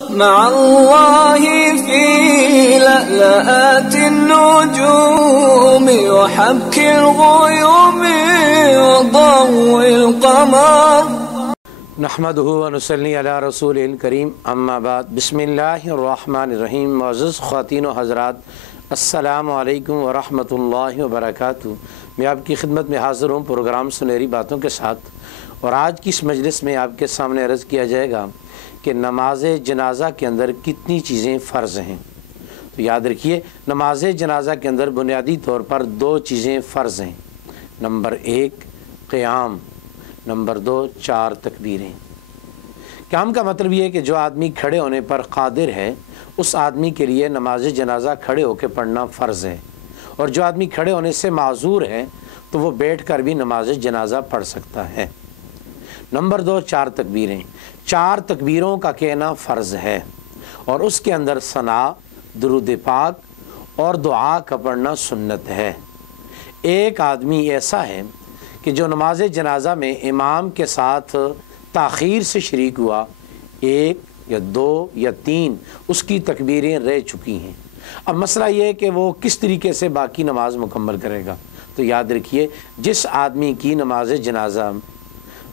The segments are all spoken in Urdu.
مع الله في لألآت النجوم وحبك الغيوم وضوء القمر نحمدہ ونصلی علی رسول الکریم اما بعد بسم اللہ الرحمن الرحیم۔ معزز خواتین و حضرات، السلام علیکم ورحمۃ اللہ وبرکاتہ۔ میں آپ کی خدمت میں حاضر ہوں پروگرام سنہری باتوں کے ساتھ، اور آج کی اس مجلس میں آپ کے سامنے عرض کیا جائے گا کہ نماز جنازہ کے اندر کتنی چیزیں فرض ہیں۔ تو یاد رکھیے، نماز جنازہ کے اندر بنیادی طور پر دو چیزیں فرض ہیں۔ نمبر 1 قیام، نمبر 2 4 تکبیریں۔ قیام کا مطلب یہ ہے کہ جو آدمی کھڑے ہونے پر قادر ہے اس آدمی کے لیے نماز جنازہ کھڑے ہو کے پڑھنا فرض ہے، اور جو آدمی کھڑے ہونے سے معذور ہے تو وہ بیٹھ کر بھی نماز جنازہ پڑھ سکتا ہے۔ نمبر 2 4 تکبیریں۔ 4 تکبیروں کا کہنا فرض ہے، اور اس کے اندر ثنا، درود پاک اور دعا کا پڑھنا سنت ہے۔ ایک آدمی ایسا ہے کہ جو نماز جنازہ میں امام کے ساتھ تاخیر سے شریک ہوا، 1 یا 2 یا 3 اس کی تکبیریں رہ چکی ہیں۔ اب مسئلہ یہ ہے کہ وہ کس طریقے سے باقی نماز مکمل کرے گا۔ تو یاد رکھیے، جس آدمی کی نماز جنازہ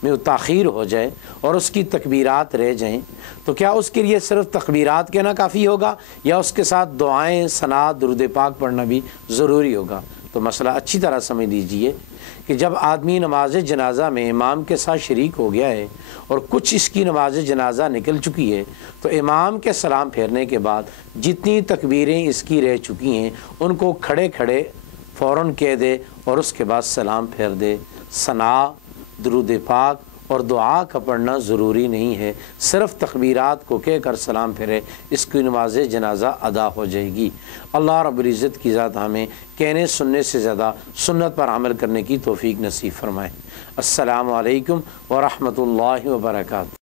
میں تاخیر ہو جائے اور اس کی تکبیرات رہ جائیں، تو کیا اس کے لیے صرف تکبیرات کہنا کافی ہوگا، یا اس کے ساتھ دعائیں، ثنا، درود پاک پڑھنا بھی ضروری ہوگا؟ تو مسئلہ اچھی طرح سمجھ لیجئے کہ جب آدمی نماز جنازہ میں امام کے ساتھ شریک ہو گیا ہے اور کچھ اس کی نماز جنازہ نکل چکی ہے، تو امام کے سلام پھیرنے کے بعد جتنی تکبیریں اس کی رہ چکی ہیں ان کو کھڑے کھڑے فوراً کہہ دے اور اس کے بعد سلام پھیر دے۔ ثنا، درود پاک اور دعا کا پڑھنا ضروری نہیں ہے، صرف تکبیرات کو کہہ کر سلام پھیرے، اس کی نماز جنازہ ادا ہو جائے گی۔ اللہ رب العزت کی ذات ہمیں کہنے سننے سے زیادہ سنت پر عمل کرنے کی توفیق نصیب فرمائے۔ السلام علیکم ورحمۃ اللہ وبرکاتہ۔